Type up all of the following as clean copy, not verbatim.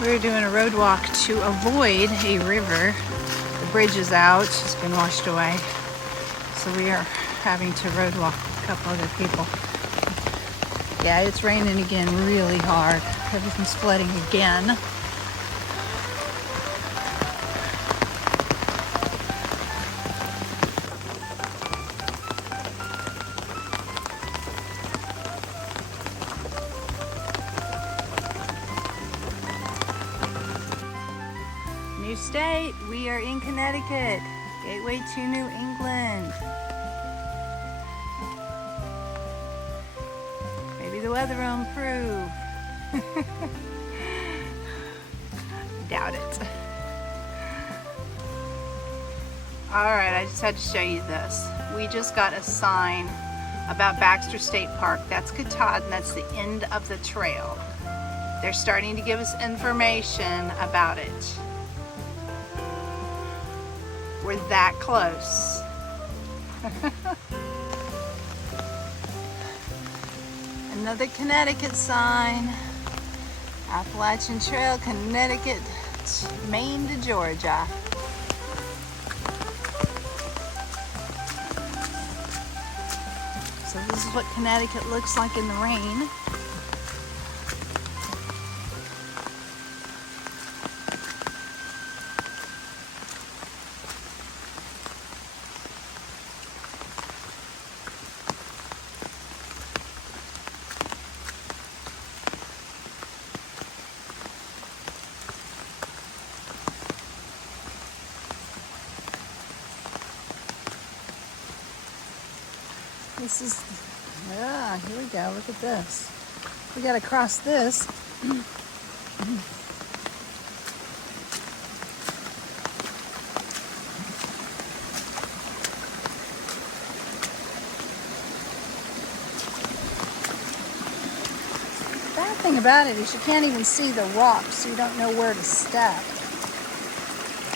We're doing a road walk to avoid a river. The bridge is out, it's been washed away. So we are having to road walk with a couple other people. Yeah, it's raining again really hard. Everything's flooding again. New state, we are in Connecticut, gateway to New England. Maybe the weather will improve. Doubt it. Alright, I just had to show you this. We just got a sign about Baxter State Park. That's Katahdin, that's the end of the trail. They're starting to give us information about it. We're that close. Another Connecticut sign. Appalachian Trail, Connecticut, Maine to Georgia. So this is what Connecticut looks like in the rain. This is, here we go, look at this. We gotta cross this. The bad thing about it is you can't even see the rocks, so you don't know where to step.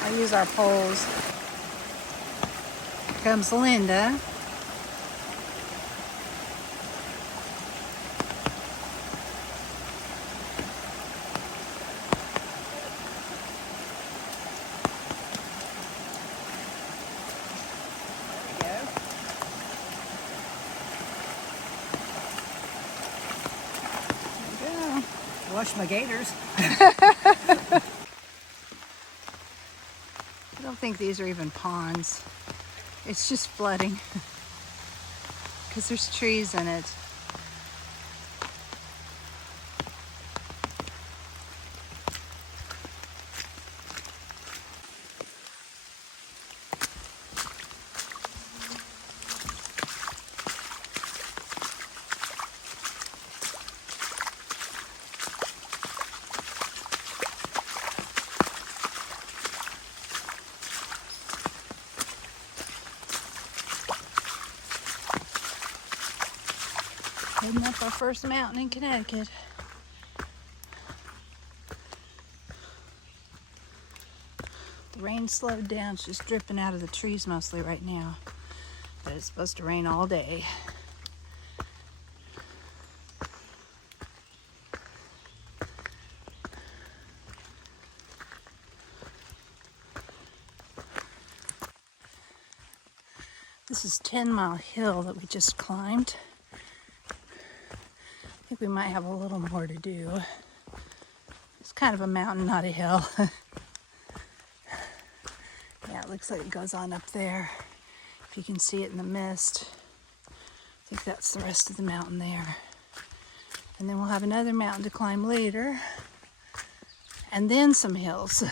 I'll use our poles. Here comes Linda. Wash my gators. I don't think these are even ponds. It's just flooding because there's trees in it. Heading up our first mountain in Connecticut. The rain slowed down. It's just dripping out of the trees mostly right now. But it's supposed to rain all day. This is 10 Mile Hill that we just climbed. I think we might have a little more to do. It's kind of a mountain, not a hill. Yeah, it looks like it goes on up there. If you can see it in the mist. I think that's the rest of the mountain there. And then we'll have another mountain to climb later. And then some hills.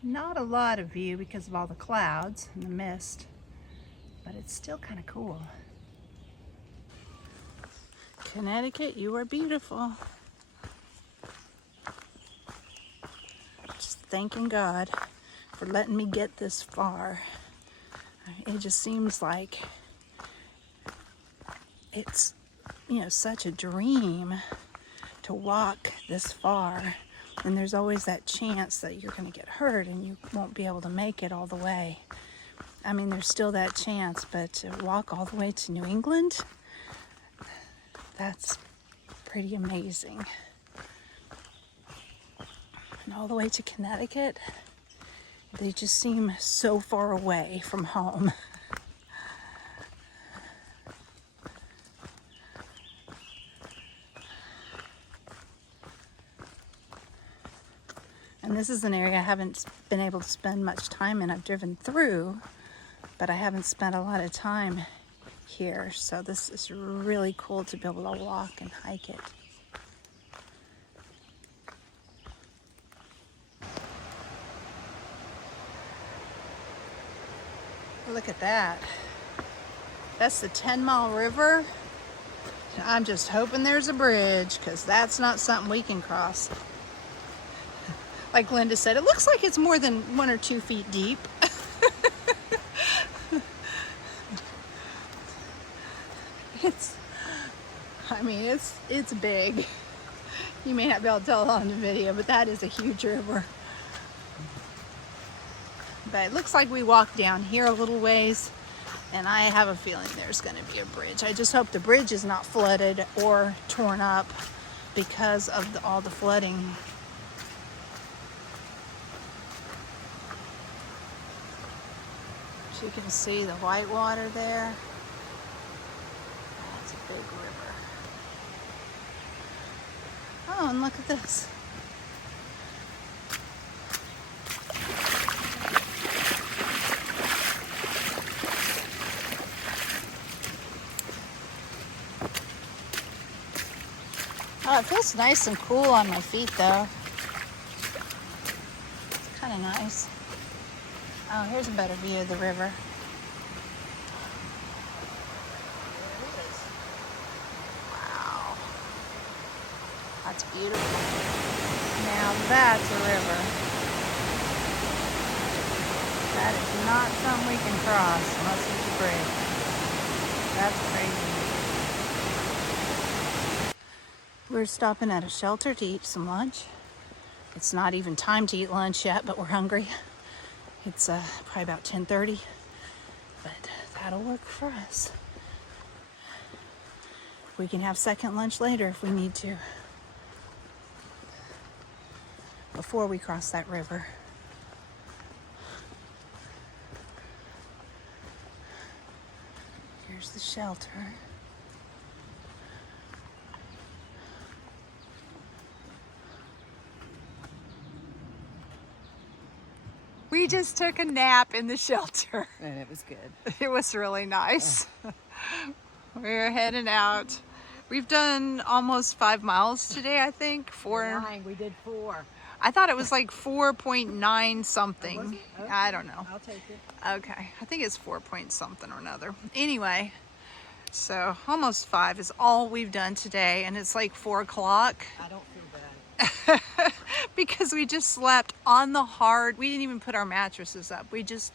Not a lot of view because of all the clouds and the mist, but it's still kind of cool. Connecticut, you are beautiful. Just thanking God for letting me get this far. It just seems like it's, you know, such a dream to walk this far. And there's always that chance that you're going to get hurt and you won't be able to make it all the way. I mean, there's still that chance, but to walk all the way to New England, that's pretty amazing. And all the way to Connecticut, they just seem so far away from home. And this is an area I haven't been able to spend much time in. I've driven through, but I haven't spent a lot of time here. So this is really cool to be able to walk and hike it. Look at that. That's the 10-mile river. I'm just hoping there's a bridge, because that's not something we can cross. Like Linda said, it looks like it's more than 1 or 2 feet deep. It's big. You may not be able to tell on the video, but that is a huge river. But it looks like we walked down here a little ways, and I have a feeling there's going to be a bridge. I just hope the bridge is not flooded or torn up because of all the flooding. As you can see, the white water there. That's a big river. Oh, and look at this. Oh, it feels nice and cool on my feet, though. It's kind of nice. Oh, here's a better view of the river. Wow. That's beautiful. Now that's a river. That is not something we can cross unless there's a bridge. That's crazy. We're stopping at a shelter to eat some lunch. It's not even time to eat lunch yet, but we're hungry. It's probably about 10:30, but that'll work for us. We can have second lunch later if we need to, before we cross that river. Here's the shelter. We just took a nap in the shelter. And it was good. It was really nice. We're heading out. We've done almost 5 miles today, I think. 4. 9, we did 4. I thought it was like 4.9 something. Okay. I don't know. I'll take it. Okay, I think it's 4 point something or another. Anyway, so almost 5 is all we've done today, and it's like 4 o'clock. I don't feel bad. Because we just slept on the hard. We didn't even put our mattresses up. We just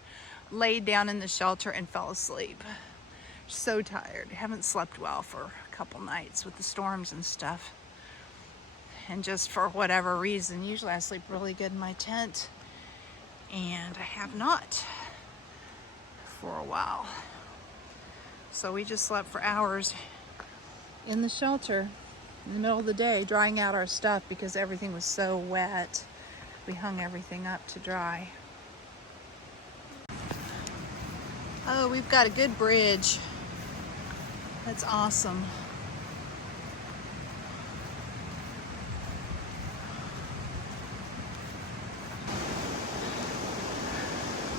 laid down in the shelter and fell asleep. So tired. Haven't slept well for a couple nights with the storms and stuff. And just for whatever reason, usually I sleep really good in my tent, and I have not for a while. So we just slept for hours in the shelter in the middle of the day, drying out our stuff because everything was so wet. We hung everything up to dry. Oh, we've got a good bridge. That's awesome.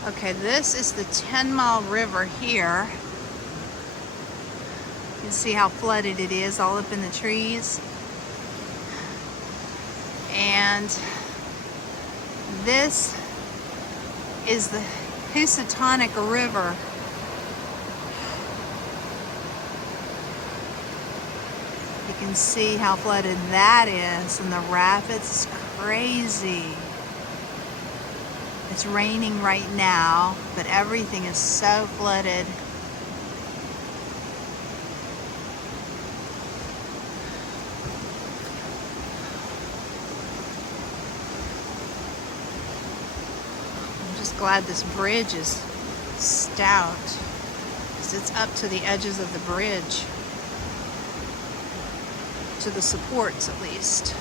Okay, this is the 10-mile river here. You can see how flooded it is, all up in the trees. And this is the Housatonic River. You can see how flooded that is, and the rapids is crazy. It's raining right now, but everything is so flooded. I'm just glad this bridge is stout, because it's up to the edges of the bridge, to the supports at least.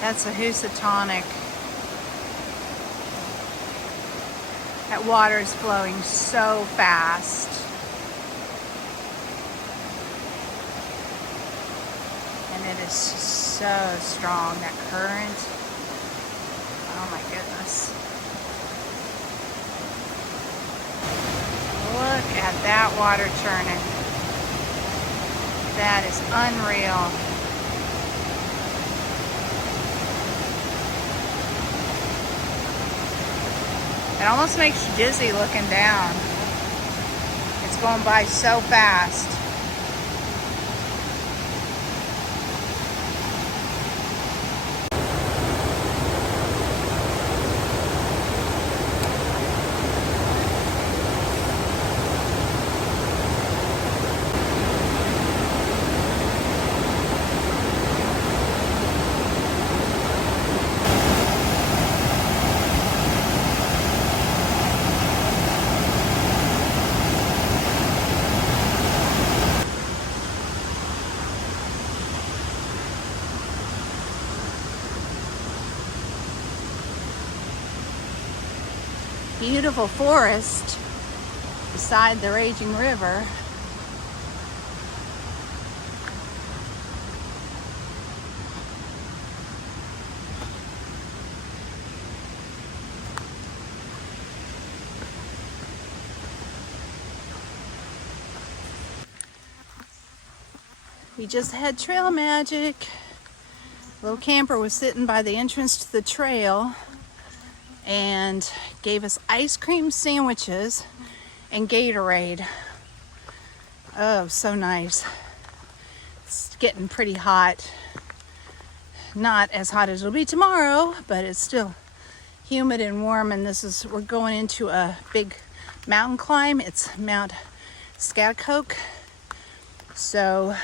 That's a Housatonic. That water is flowing so fast. And it is so strong, that current. Oh my goodness. Look at that water churning. That is unreal. It almost makes you dizzy looking down. It's going by so fast. Beautiful forest beside the raging river. We just had trail magic. Little camper was sitting by the entrance to the trail and gave us ice cream sandwiches and Gatorade. Oh, so nice. It's getting pretty hot. Not as hot as it'll be tomorrow, but it's still humid and warm, and we're going into a big mountain climb. It's Mount Schaghticoke. So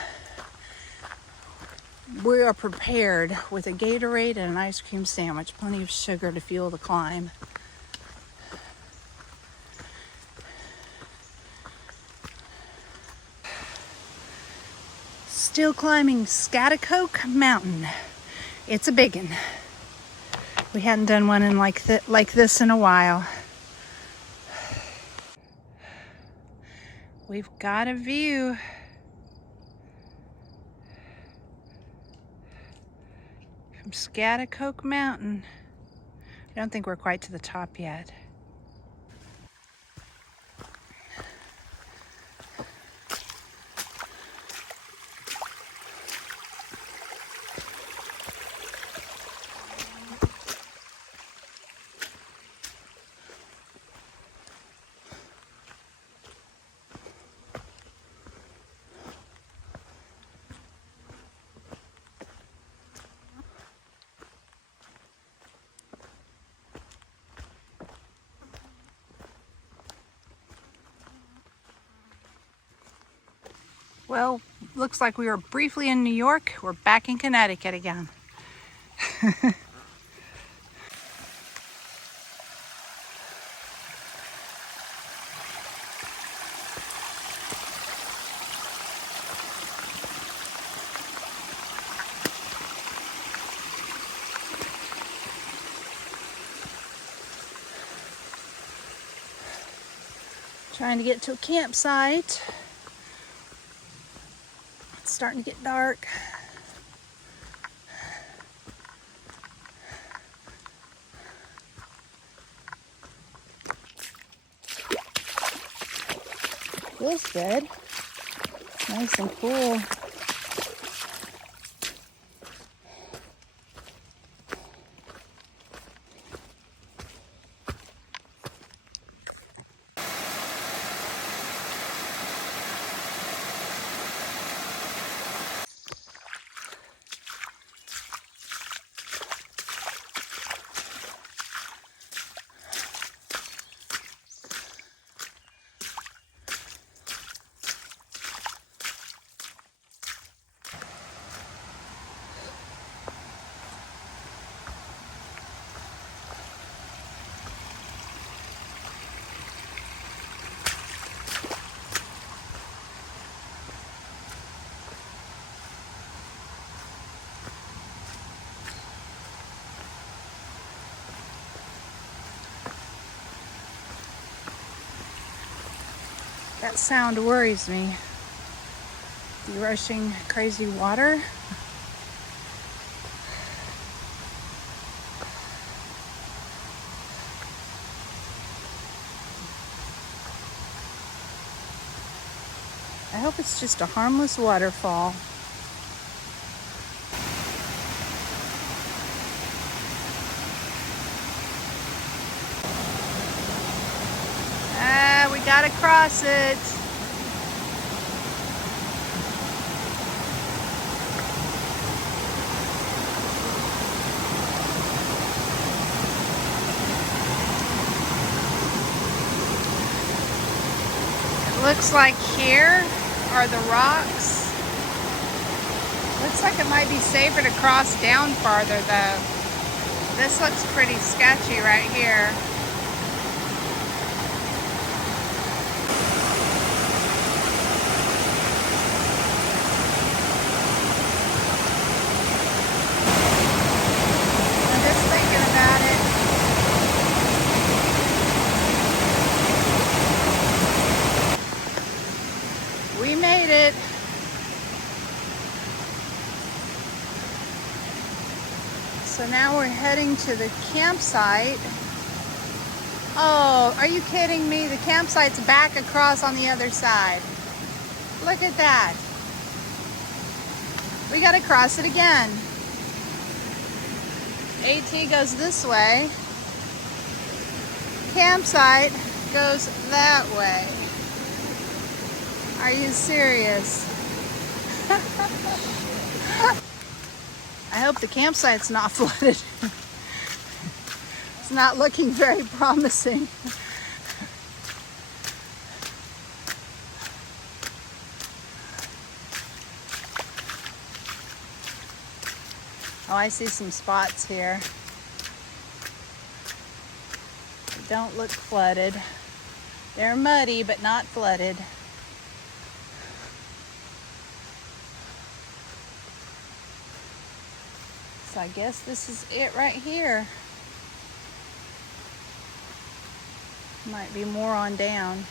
we are prepared with a Gatorade and an ice cream sandwich, plenty of sugar to fuel the climb. Still climbing Schaghticoke Mountain. It's a big one. We hadn't done one in like this in a while. We've got a view. From Schaghticoke Mountain. I don't think we're quite to the top yet. Well, looks like we were briefly in New York. We're back in Connecticut again. Trying to get to a campsite. It's starting to get dark. Feels good. Nice and cool. That sound worries me. The rushing, crazy water. I hope it's just a harmless waterfall. We gotta cross it. It looks like here are the rocks. Looks like it might be safer to cross down farther though. This looks pretty sketchy right here. I'm just thinking about it. We made it. So now we're heading to the campsite. Oh, are you kidding me? The campsite's back across on the other side. Look at that. We gotta cross it again. AT goes this way. Campsite goes that way. Are you serious? I hope the campsite's not flooded. It's not looking very promising. Oh, I see some spots here. They don't look flooded. They're muddy, but not flooded. So I guess this is it right here. Might be more on down.